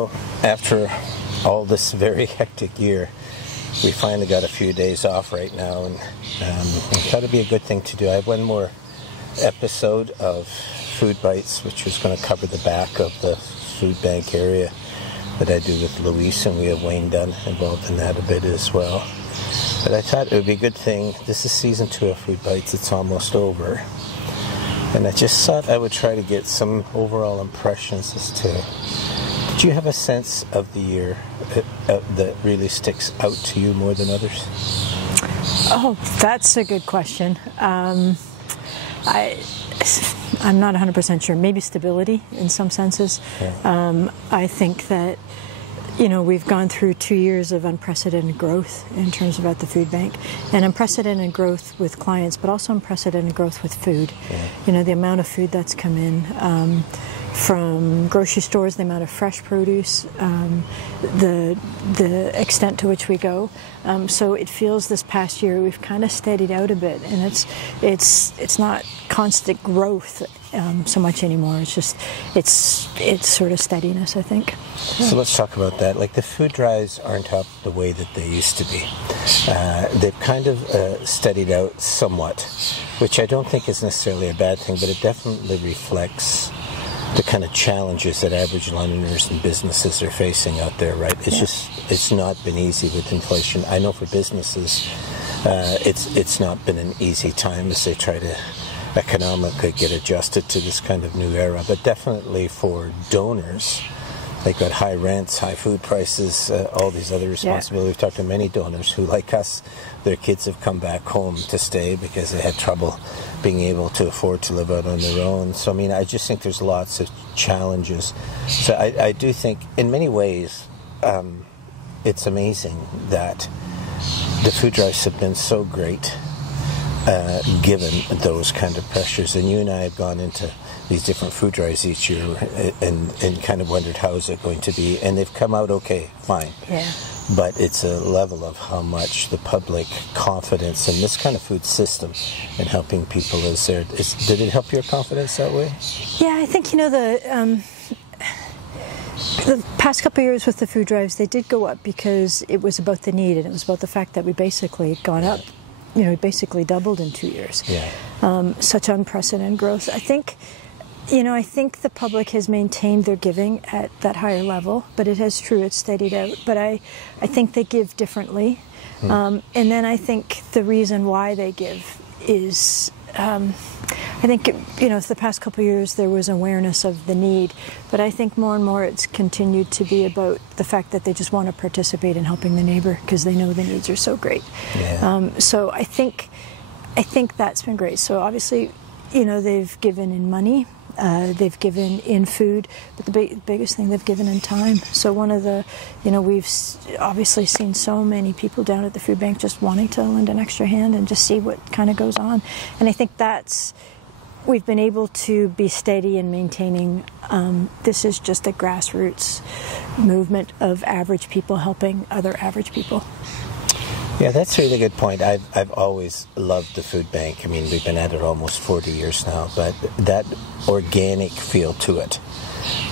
So after all this very hectic year, we finally got a few days off right now, and I thought it'd be a good thing to do. I have one more episode of Food Bites, which was going to cover the back of the food bank area that I do with Luis, and we have Wayne Dunn involved in that a bit as well. But I thought it would be a good thing. This is season 2 of Food Bites. It's almost over. And I just thought I would try to get some overall impressions as to, did you have a sense of the year that really sticks out to you more than others? Oh, that's a good question. I'm not 100% sure. Maybe stability in some senses. Yeah. I think that, we've gone through 2 years of unprecedented growth in terms of at the food bank, and unprecedented growth with clients, but also unprecedented growth with food. Yeah. The amount of food that's come in from grocery stores, the amount of fresh produce, the extent to which we go. So it feels this past year we've kind of steadied out a bit, and it's not constant growth so much anymore. It's just it's sort of steadiness, I think. So let's talk about that. Like, the food drives aren't up the way that they used to be. They've kind of steadied out somewhat, which I don't think is necessarily a bad thing, but it definitely reflects the kind of challenges that average Londoners and businesses are facing out there, right? It's not been easy with inflation. I know for businesses, it's not been an easy time as they try to economically get adjusted to this kind of new era. But definitely for donors, they've got high rents, high food prices, all these other responsibilities. We've talked to many donors who, like us, their kids have come back home to stay because they had trouble being able to afford to live out on their own. So, I just think there's lots of challenges. So I do think, in many ways, it's amazing that the food drives have been so great given those kind of pressures. And you and I have gone into these different food drives each year and kind of wondered how is it going to be, and they've come out okay, fine. Yeah. But it's a level of how much the public confidence in this kind of food system and helping people is there. Did it help your confidence that way? Yeah, I think, the past couple of years with the food drives, they did go up because it was about the need, and it was about the fact that we basically had gone up. We basically doubled in 2 years. Yeah. Such unprecedented growth. I think the public has maintained their giving at that higher level, but it is true, it's steadied out. But I think they give differently. And then I think the reason why they give is, I think, the past couple of years there was awareness of the need, but I think more and more it's continued to be about the fact that they just want to participate in helping the neighbor because they know the needs are so great. Yeah. So I think that's been great. So obviously, they've given in money, they've given in food, but the biggest thing they've given in time. So one of the, we've obviously seen so many people down at the food bank just wanting to lend an extra hand and just see what kind of goes on. And I think we've been able to be steady in maintaining, this is just a grassroots movement of average people helping other average people. Yeah, that's a really good point. I've always loved the food bank. We've been at it almost 40 years now, but that organic feel to it,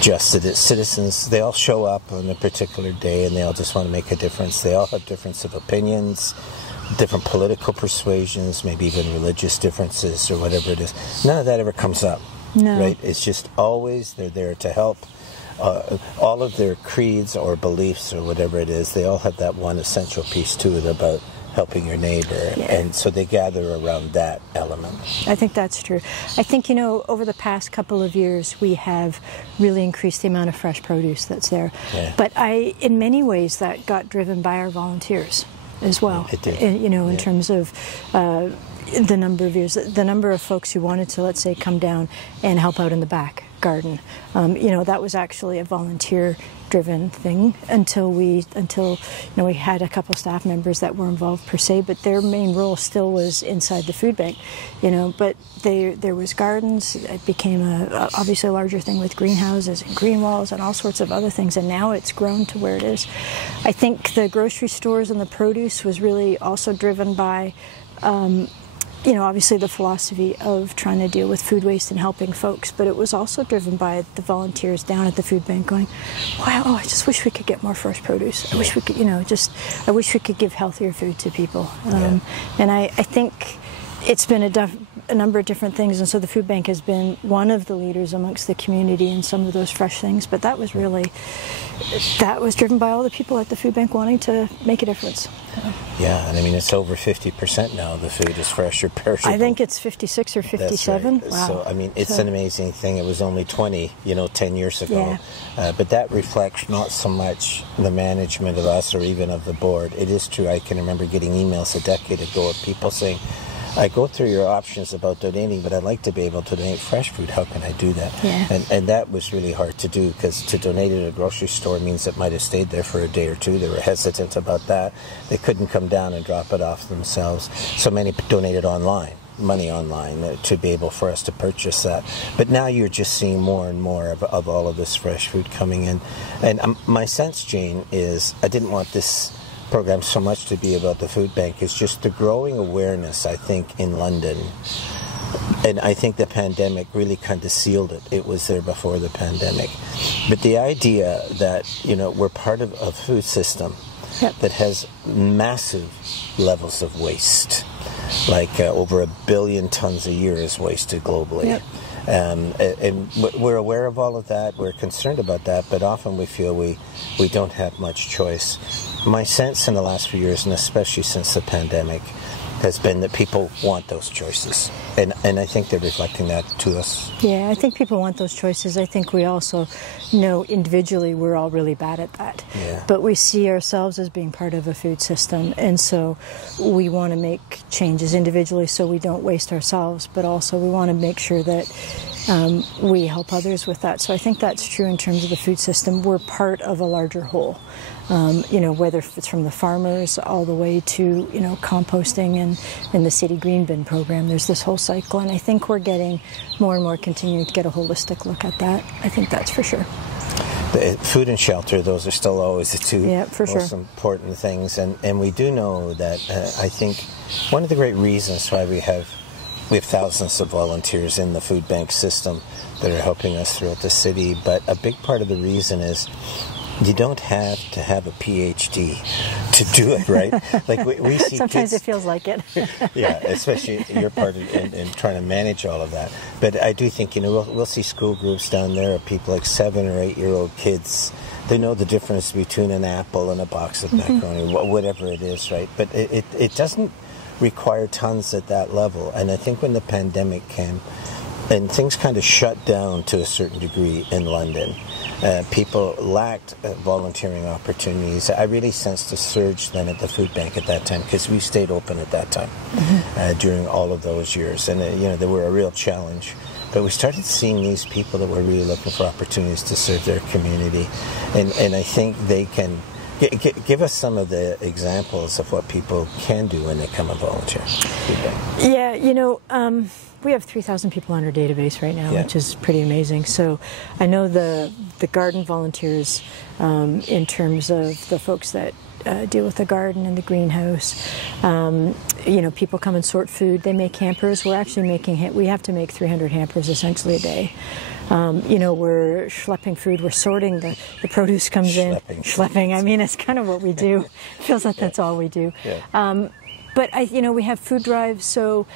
just that it's citizens, they all show up on a particular day and they all just want to make a difference. They all have difference of opinions, different political persuasions, maybe even religious differences or whatever it is. None of that ever comes up, right? It's just always they're there to help. All of their creeds or beliefs or whatever it is, they all have that one essential piece to it about helping your neighbor. Yeah. And so they gather around that element. I think that's true. I think, over the past couple of years, we have really increased the amount of fresh produce that's there. Yeah. But in many ways, that got driven by our volunteers as well. It did. In terms of the number of years, the number of folks who wanted to, let's say, come down and help out in the back garden. That was actually a volunteer-driven thing until we had a couple staff members that were involved per se, but their main role still was inside the food bank. But there was gardens. It became obviously a larger thing with greenhouses and green walls and all sorts of other things, and now it's grown to where it is. I think the grocery stores and the produce was really also driven by obviously the philosophy of trying to deal with food waste and helping folks, but it was also driven by the volunteers down at the food bank going, wow, I just wish we could get more fresh produce. I wish we could, I wish we could give healthier food to people. And I think it's been a number of different things, and so the food bank has been one of the leaders amongst the community in some of those fresh things, but that was driven by all the people at the food bank wanting to make a difference. Yeah, and I mean, it's over 50% now the food is fresh or perishable. I think it's 56 or 57. Right. Wow. So, I mean, it's an amazing thing. It was only 20, 10 years ago. Yeah. But that reflects not so much the management of us or even of the board. It is true, I can remember getting emails a decade ago of people saying, I go through your options about donating, but I'd like to be able to donate fresh food. How can I do that? Yeah. And that was really hard to do, because to donate at a grocery store means it might have stayed there for a day or two. They were hesitant about that. They couldn't come down and drop it off themselves. So many donated online, money online, to be able for us to purchase that. But now you're just seeing more and more of all of this fresh food coming in. And my sense, Jane, is I didn't want this program so much to be about the food bank. Is just the growing awareness, I think, in London, and I think the pandemic really kind of sealed it. It was there before the pandemic, but the idea that we're part of a food system that has massive levels of waste, like over 1 billion tons a year is wasted globally. And we're aware of all of that, we're concerned about that, but often we feel we don't have much choice. My sense in the last few years, and especially since the pandemic, has been that people want those choices. And I think they're reflecting that to us. Yeah, I think people want those choices. I think we also know individually we're all really bad at that. Yeah. But we see ourselves as being part of a food system, and so we want to make changes individually so we don't waste ourselves, but also we want to make sure that we help others with that. So I think that's true in terms of the food system. We're part of a larger whole. Whether it's from the farmers all the way to, composting and the city green bin program. There's this whole cycle, and I think we're getting more and more continuing to get a holistic look at that. I think that's for sure. The food and shelter, those are still always the two most sure. important things. And we do know that I think one of the great reasons why we have thousands of volunteers in the food bank system that are helping us throughout the city, but a big part of the reason is you don't have to have a PhD to do it, right? Like we see sometimes kids, it feels like it. Yeah, especially your part in trying to manage all of that. But I do think, we'll see school groups down there of people like 7 or 8-year-old kids. They know the difference between an apple and a box of macaroni, whatever it is, right? But it doesn't require tons at that level. And I think when the pandemic came and things kind of shut down to a certain degree in London, people lacked volunteering opportunities. I really sensed a surge then at the food bank at that time, because we stayed open at that time during all of those years, and they were a real challenge. But we started seeing these people that were really looking for opportunities to serve their community, and I think they can give us some of the examples of what people can do when they come and volunteer. Yeah, we have 3,000 people on our database right now, which is pretty amazing. So I know the garden volunteers, in terms of the folks that deal with the garden and the greenhouse. People come and sort food. They make hampers. We're actually we have to make 300 hampers essentially a day. We're schlepping food. We're sorting the produce comes schlepping. I mean, it's kind of what we do. It feels like that's all we do. Yeah. But we have food drives, so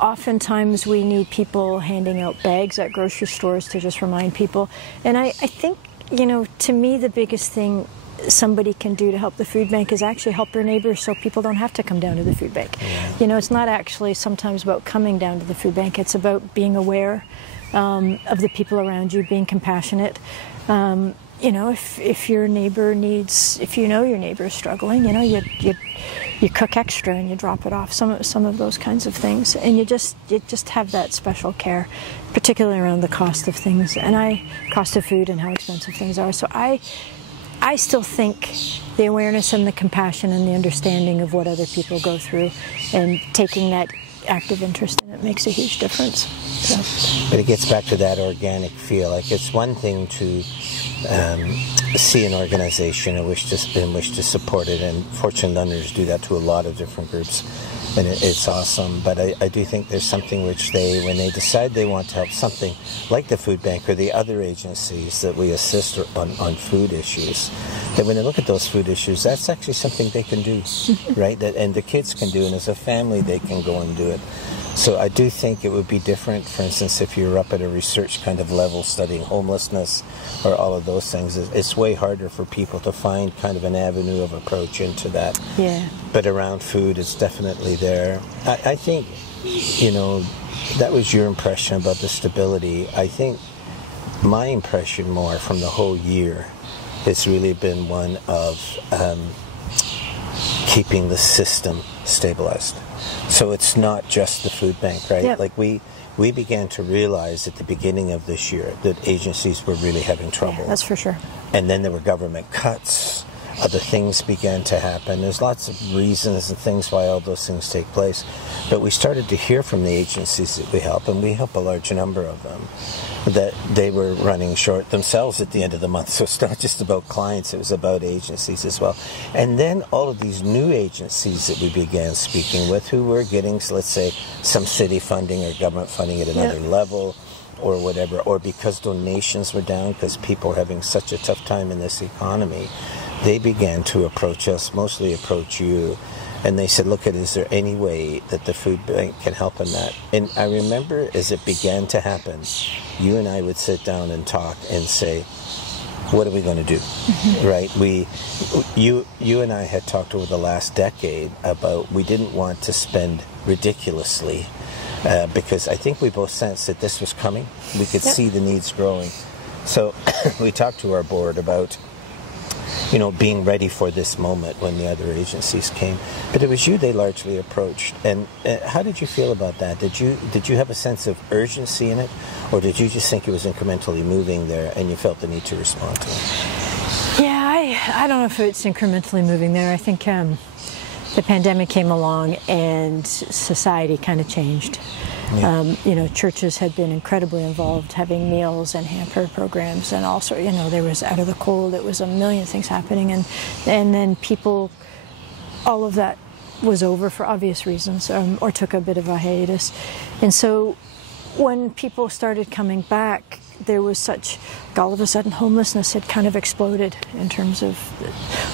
oftentimes we need people handing out bags at grocery stores to just remind people. And I think, to me, the biggest thing somebody can do to help the food bank is actually help their neighbors, so people don't have to come down to the food bank. Yeah. It's not actually sometimes about coming down to the food bank. It's about being aware of the people around you, being compassionate. If your neighbor if your neighbor's struggling, you cook extra and you drop it off. Some of those kinds of things, and you just have that special care, particularly around the cost of things cost of food and how expensive things are. So I still think the awareness and the compassion and the understanding of what other people go through and taking that active interest in it makes a huge difference. So. But it gets back to that organic feel. Like, it's one thing to see an organization and wish to support it, and Fortune Londoners do that to a lot of different groups. and it's awesome. But I do think there's something which when they decide they want to help something like the food bank or the other agencies that we assist on food issues, that when they look at those food issues, that's actually something they can do, right? And the kids can do, and as a family they can go and do it. So I do think it would be different, for instance, if you're up at a research kind of level studying homelessness or all of those things. It's way harder for people to find kind of an avenue of approach into that. Yeah. But around food, it's definitely there. I think, that was your impression about the stability. I think my impression more from the whole year has really been one of keeping the system stabilized. So it's not just the food bank, right? Yep. Like we began to realize at the beginning of this year that agencies were really having trouble. Yeah, that's for sure. And then there were government cuts. Other things began to happen. There's lots of reasons and things why all those things take place. But we started to hear from the agencies that we help, and we help a large number of them, that they were running short themselves at the end of the month. So it's not just about clients, it was about agencies as well. And then all of these new agencies that we began speaking with who were getting, let's say, some city funding or government funding at another level or whatever, or because donations were down because people were having such a tough time in this economy, they began to approach us, mostly approach you, and they said, look, is there any way that the food bank can help in that? And I remember as it began to happen, you and I would sit down and talk and say, what are we going to do? Right? You and I had talked over the last decade about we didn't want to spend ridiculously because I think we both sensed that this was coming. We could see the needs growing. So we talked to our board about being ready for this moment when the other agencies came. But it was you they largely approached. And how did you feel about that? Did you have a sense of urgency in it? Or did you just think it was incrementally moving there and you felt the need to respond to it? Yeah, I don't know if it's incrementally moving there. I think the pandemic came along and society kind of changed. Yeah. Churches had been incredibly involved, having meals and hamper programs and also, there was Out of the Cold, it was a million things happening, and then people, all of that was over for obvious reasons, or took a bit of a hiatus. And so when people started coming back, there was all of a sudden homelessness had kind of exploded in terms of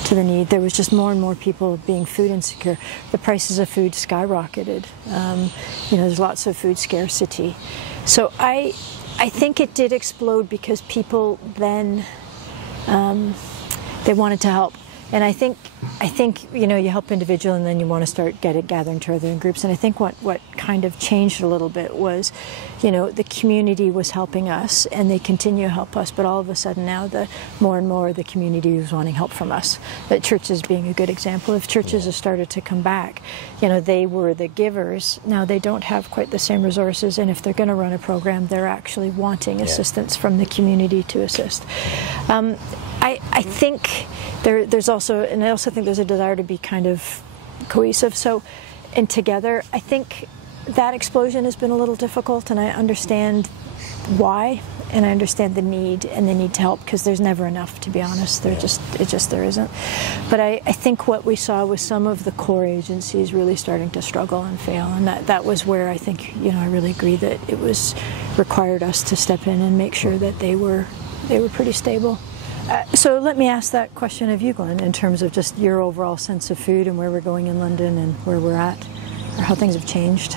to the need. There was just more and more people being food insecure. The prices of food skyrocketed. There's lots of food scarcity. So I think it did explode because people then they wanted to help. And I think you help individual and then you want to start gathering together in groups. And I think what kind of changed a little bit was, the community was helping us and they continue to help us. But all of a sudden now more and more the community was wanting help from us. That churches being a good example. If churches have started to come back, they were the givers. Now they don't have quite the same resources. And if they're going to run a program, they're actually wanting assistance from the community to assist. I think there's also, and I also think there's a desire to be kind of cohesive. So, and together, I think that explosion has been a little difficult, and I understand why, and I understand the need to help, because there's never enough, to be honest. There isn't. But I think what we saw was some of the core agencies really starting to struggle and fail, and that was where I think, I really agree that it was required us to step in and make sure that they were pretty stable. So let me ask that question of you, Glen, in terms of just your overall sense of food and where we're going in London and where we're at, or how things have changed.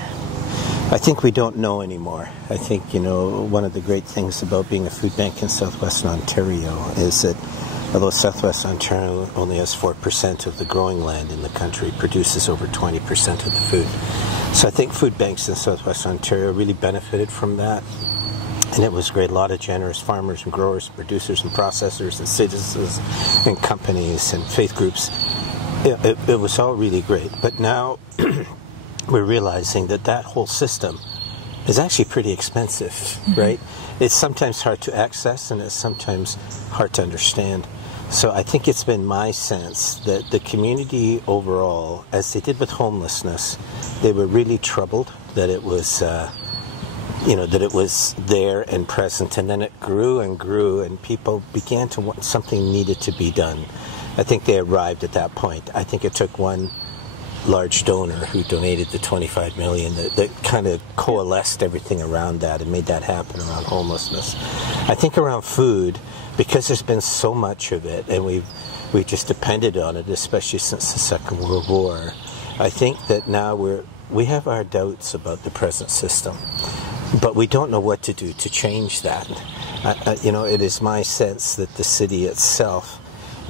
I think we don't know anymore. I think, one of the great things about being a food bank in southwestern Ontario is that although southwestern Ontario only has 4% of the growing land in the country, produces over 20% of the food. So I think food banks in southwestern Ontario really benefited from that. And it was great. A lot of generous farmers and growers, and producers and processors and citizens and companies and faith groups. It was all really great. But now we're realizing that whole system is actually pretty expensive, right? It's sometimes hard to access and it's sometimes hard to understand. So I think it's been my sense that the community overall, as they did with homelessness, they were really troubled that it was... that it was there and present, and then it grew and grew, and people began to want something needed to be done. I think they arrived at that point. I think it took one large donor who donated the $25 million that kind of coalesced everything around that and made that happen around homelessness. I think around food, because there's been so much of it, and we've just depended on it, especially since the Second World War. I think that now we have our doubts about the present system, but we don't know what to do to change that. It is my sense that the city itself,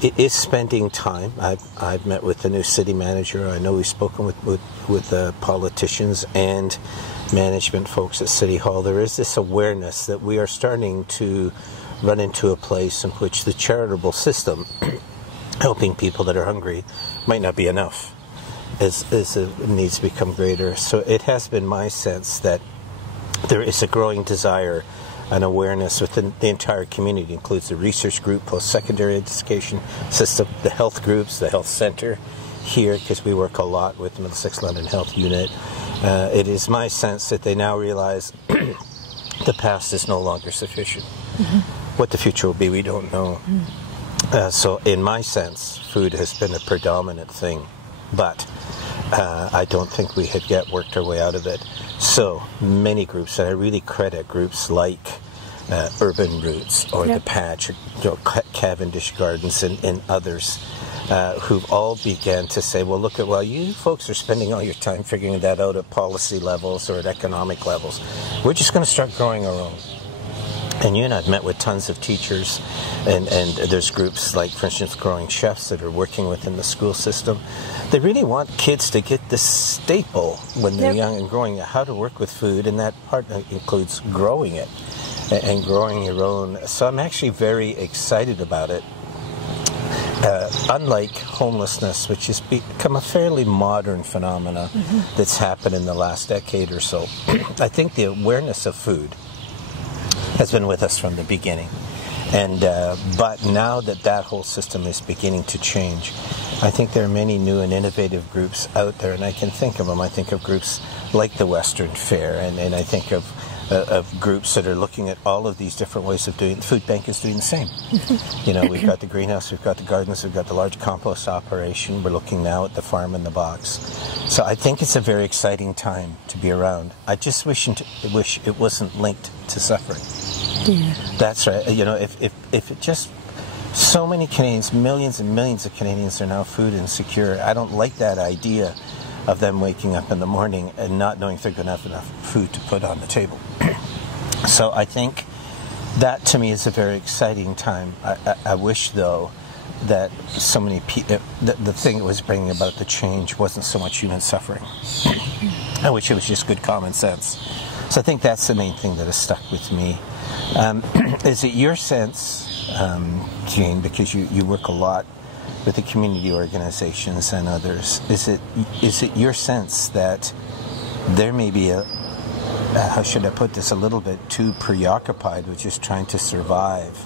it is spending time. I've met with the new city manager. I know we've spoken with politicians and management folks at City Hall. There is this awareness that we are starting to run into a place in which the charitable system, helping people that are hungry, might not be enough as it needs to become greater. So it has been my sense that there is a growing desire and awareness within the entire community. It includes the research group, post-secondary education system, the health groups, the health center here, because we work a lot with the Middlesex London Health Unit. It is my sense that they now realize the past is no longer sufficient. What the future will be, we don't know. So in my sense, food has been a predominant thing, but I don't think we had yet worked our way out of it. So many groups, and I really credit groups like Urban Roots or The Patch, Cavendish Gardens and others who've all began to say, well, look at, well, you folks are spending all your time figuring that out at policy levels or at economic levels. We're just going to start growing our own. And you and I have met with tons of teachers, and there's groups like, for instance, Growing Chefs that are working within the school system. They really want kids to get this staple when they're young and growing, how to work with food, and that part includes growing it and growing your own. So I'm actually very excited about it. Unlike homelessness, which has become a fairly modern phenomena that's happened in the last decade or so, I think the awareness of food has been with us from the beginning. And but now that whole system is beginning to change, I think there are many new and innovative groups out there, and I can think of them. I think of groups like the Western Fair, and I think of groups that are looking at all of these different ways of doing it. The food bank is doing the same. We've got the greenhouse, we've got the gardens, we've got the large compost operation. We're looking now at the farm in the box. So I think it's a very exciting time to be around. I just wish it wasn't linked to suffering. Yeah. That's right. If it just, so many Canadians, millions and millions of Canadians are now food insecure. I don't like that idea of them waking up in the morning and not knowing if they're going to have enough food to put on the table. So I think that to me is a very exciting time. I wish, though, that so many people, the thing that was bringing about the change wasn't so much human suffering. I wish it was just good common sense. So I think that's the main thing that has stuck with me. Is it your sense, Jane, because you work a lot with the community organizations and others, is it your sense that there may be how should I put this, a little bit too preoccupied with just trying to survive,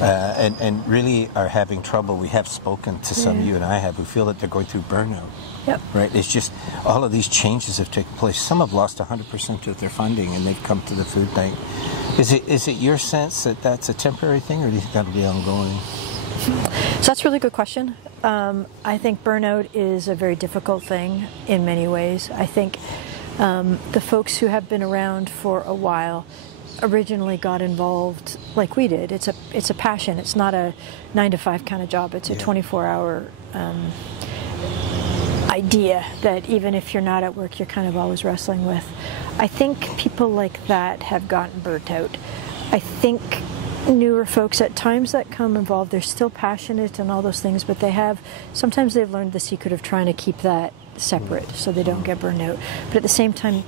and really are having trouble? We have spoken to some, you and I have, who feel that they're going through burnout. Yep. Right? It's just all of these changes have taken place. Some have lost 100% of their funding and they've come to the food bank. Is it your sense that that's a temporary thing, or do you think that'll be ongoing? So that's a really good question. I think burnout is a very difficult thing in many ways. I think the folks who have been around for a while originally got involved like we did. It's a passion. It's not a 9-to-5 kind of job. It's a 24-hour idea that even if you're not at work, you're kind of always wrestling with. I think people like that have gotten burnt out. I think newer folks at times that come involved, they're still passionate and all those things, but sometimes they've learned the secret of trying to keep that separate so they don't get burned out. But at the same time,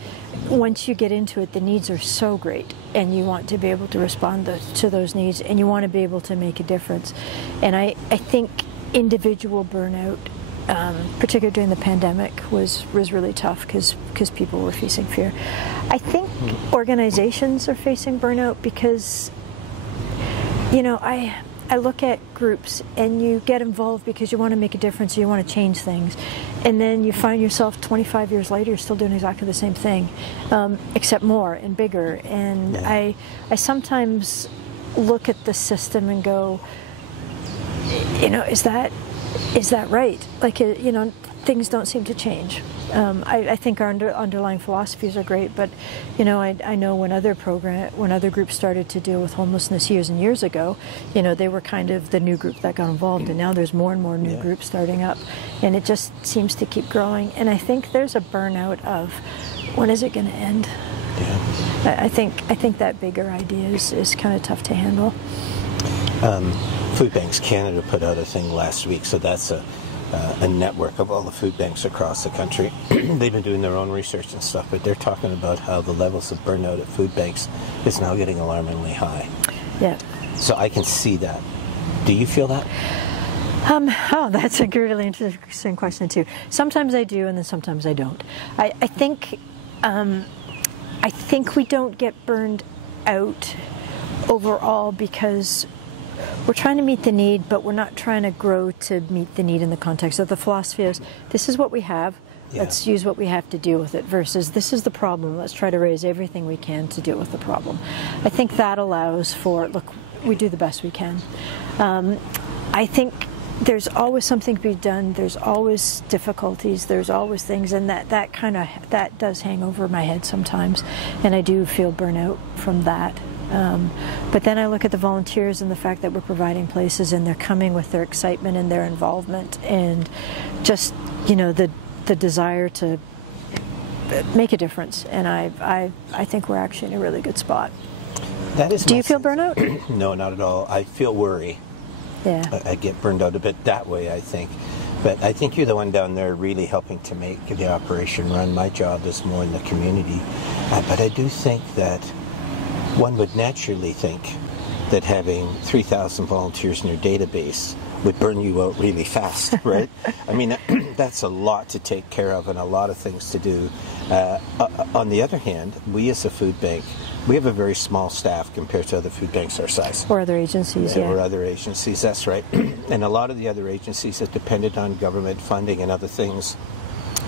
once you get into it, the needs are so great, and you want to be able to respond to those needs, and you want to be able to make a difference. And I think individual burnout, particularly during the pandemic, was really tough because people were facing fear. I think organizations are facing burnout because, I look at groups and you get involved because you want to make a difference, or you want to change things, and then you find yourself 25 years later, you're still doing exactly the same thing, except more and bigger. And I sometimes look at the system and go, is that right? Like, things don't seem to change. I think our underlying philosophies are great, but I know when other groups started to deal with homelessness years and years ago, they were kind of the new group that got involved, and now there's more and more new groups starting up, and it just seems to keep growing. And I think there's a burnout of, when is it going to end? Yeah. I think that bigger idea is kind of tough to handle. Food Banks Canada put out a thing last week, so that's a network of all the food banks across the country. They've been doing their own research and stuff, but they're talking about how the levels of burnout at food banks is now getting alarmingly high. Yeah. So I can see that. Do you feel that? That's a really interesting question too. Sometimes I do, and then sometimes I don't. I think we don't get burned out overall because we're trying to meet the need, but we're not trying to grow to meet the need in the context of the philosophy is, this is what we have, let's use what we have to deal with it, versus this is the problem, let's try to raise everything we can to deal with the problem. I think that allows for, look, we do the best we can. I think there's always something to be done, there's always difficulties, there's always things, and that does hang over my head sometimes, and I do feel burnout from that. But then I look at the volunteers and the fact that we're providing places and they're coming with their excitement and their involvement and just, the desire to make a difference. And I think we're actually in a really good spot. That is. Do you feel burnout? No, not at all. I feel worry. Yeah. I get burned out a bit that way, I think. But I think you're the one down there really helping to make the operation run. My job is more in the community. But I do think that one would naturally think that having 3,000 volunteers in your database would burn you out really fast, right? I mean, that's a lot to take care of and a lot of things to do. On the other hand, we as a food bank, we have a very small staff compared to other food banks our size. Or other agencies, Or other agencies, that's right. And a lot of the other agencies have depended on government funding and other things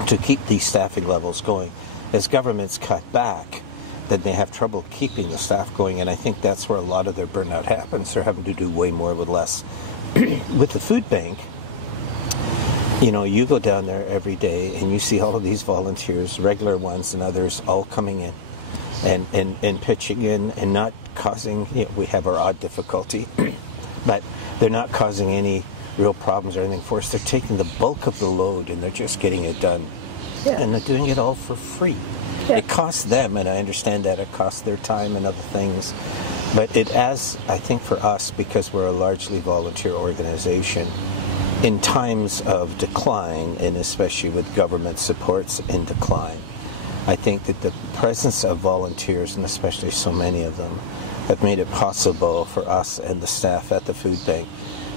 to keep these staffing levels going. As governments cut back, then they have trouble keeping the staff going, and I think that's where a lot of their burnout happens. They're having to do way more with less. With the food bank, you go down there every day and you see all of these volunteers, regular ones and others, all coming in and pitching in and not causing, we have our odd difficulty, but they're not causing any real problems or anything for us. They're taking the bulk of the load and they're just getting it done. Yeah. And they're doing it all for free. Yeah. It costs them, and I understand that it costs their time and other things. But I think for us, because we're a largely volunteer organization, in times of decline, and especially with government supports in decline, I think that the presence of volunteers, and especially so many of them, have made it possible for us and the staff at the food bank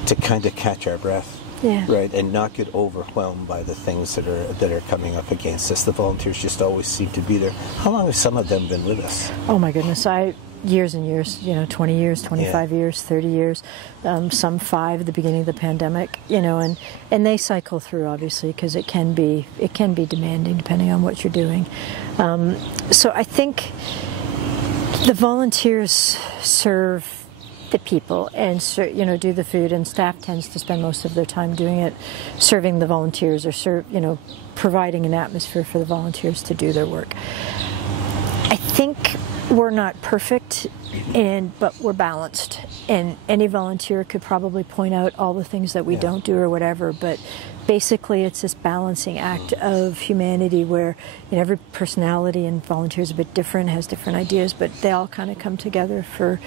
to kind of catch our breath. Yeah. Right, and not get overwhelmed by the things that are coming up against us. The volunteers just always seem to be there. How long have some of them been with us? Oh my goodness, years and years. 20 years, 25 years, 30 years. Some 5 at the beginning of the pandemic. And they cycle through obviously because it can be demanding depending on what you're doing. So I think the volunteers serve the people and do the food, and staff tends to spend most of their time doing it, serving the volunteers or providing an atmosphere for the volunteers to do their work. I think we're not perfect, but we're balanced, and any volunteer could probably point out all the things that we don't do or whatever, but basically it's this balancing act of humanity where every personality and volunteer is a bit different, has different ideas, but they all kind of come together for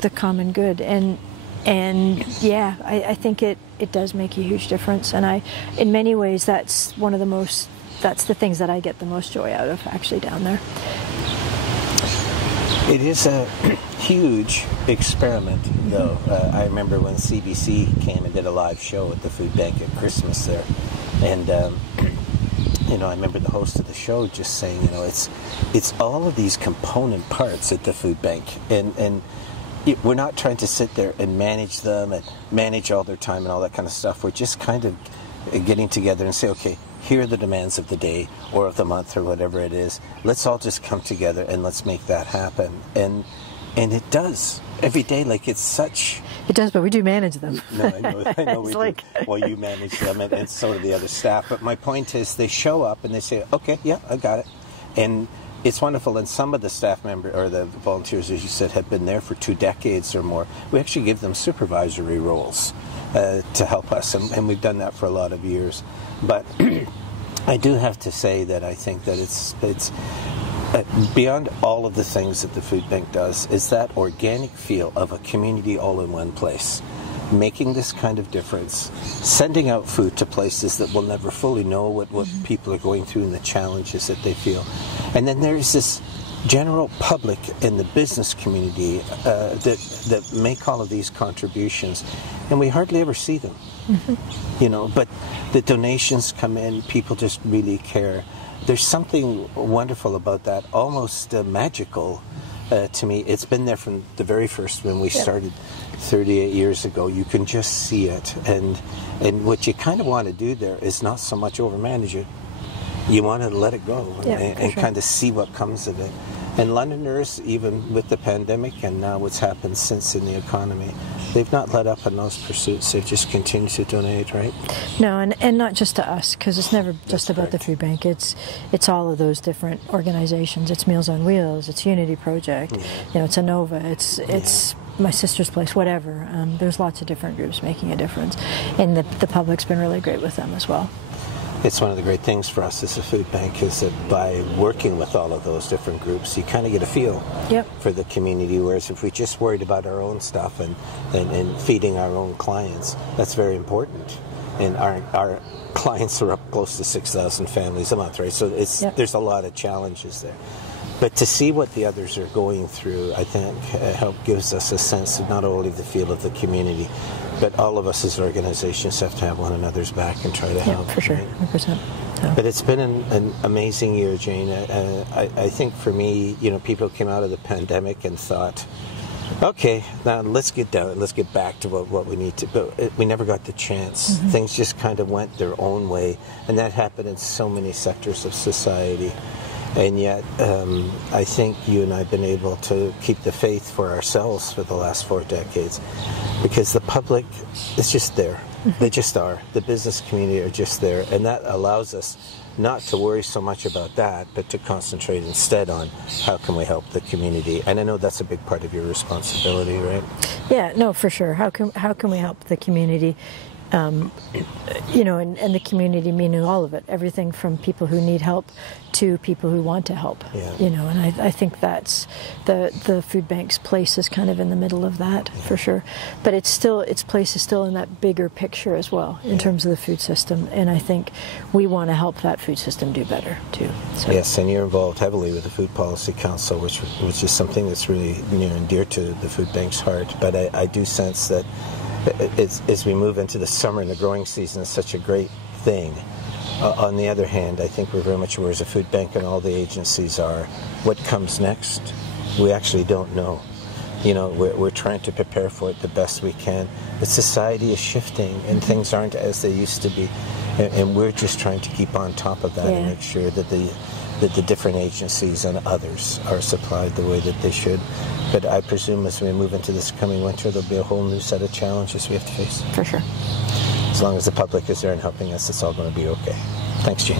the common good. And I think it does make a huge difference, and in many ways that's the things that I get the most joy out of actually down there. It is a huge experiment, though. I remember when CBC came and did a live show at the food bank at Christmas there, and I remember the host of the show just saying, it's all of these component parts at the food bank, and we're not trying to sit there and manage them and manage all their time and all that kind of stuff. We're just kind of getting together and say, okay, here are the demands of the day or of the month or whatever it is. Let's all just come together and let's make that happen. And And it does. Every day, like it's such... It does, but we do manage them. No, I know we do. Well, you manage them, and so do the other staff. But my point is, they show up and they say, okay, yeah, I got it. And it's wonderful. And some of the staff members, or the volunteers, as you said, have been there for 2 decades or more. We actually give them supervisory roles to help us, and we've done that for a lot of years. But I do have to say that I think that it's beyond all of the things that the food bank does, is that organic feel of a community all in one place, making this kind of difference, sending out food to places that will never fully know what people are going through and the challenges that they feel. And then there's this general public and the business community that make all of these contributions, and we hardly ever see them. You know, but the donations come in, people just really care. There's something wonderful about that, almost magical to me. It's been there from the very first when we started 38 years ago. You can just see it. And what you kind of want to do there is not so much overmanage it. You want to let it go and kind of see what comes of it. And Londoners, even with the pandemic and now what's happened since in the economy, they've not let up on those pursuits. They've just continued to donate, right? No, and not just to us, because it's never just about the food bank. It's all of those different organizations. It's Meals on Wheels. It's Unity Project. You know, it's Anova. It's My Sister's Place. Whatever. There's lots of different groups making a difference, and the public's been really great with them as well. It's one of the great things for us as a food bank is that by working with all of those different groups, you kind of get a feel for the community, whereas if we just worried about our own stuff and feeding our own clients, that's very important. And our clients are up close to 6,000 families a month, right? So there's a lot of challenges there. But to see what the others are going through, I think, gives us a sense of not only the feel of the community, but all of us as organizations have to have one another's back and try to help. Yeah, for sure, 100%. Yeah. But it's been an amazing year, Jane. I think for me, you know, people came out of the pandemic and thought, okay, now let's get back to what we need to. But we never got the chance. Things just kind of went their own way, and that happened in so many sectors of society. And yet, I think you and I have been able to keep the faith for ourselves for the last 4 decades, because the public is just there. They just are. The business community are just there, and that allows us not to worry so much about that, but to concentrate instead on how can we help the community. And I know that's a big part of your responsibility, right? Yeah, no, for sure. How can we help the community? You know, and the community meaning all of it, everything from people who need help to people who want to help. You know, and I think that's the food bank's place is kind of in the middle of that for sure. But its place is still in that bigger picture as well in terms of the food system. And I think we want to help that food system do better too. So. Yes, and you're involved heavily with the Food Policy Council, which is something that's really near and dear to the food bank's heart. But I do sense that as we move into the summer and the growing season is such a great thing. On the other hand, I think we're very much aware as a food bank and all the agencies are, what comes next, we actually don't know. You know, we're trying to prepare for it the best we can. But society is shifting and things aren't as they used to be. And we're just trying to keep on top of that and make sure that the different agencies and others are supplied the way that they should. But I presume as we move into this coming winter, there'll be a whole new set of challenges we have to face. For sure. As long as the public is there and helping us, it's all going to be okay. Thanks, Jane.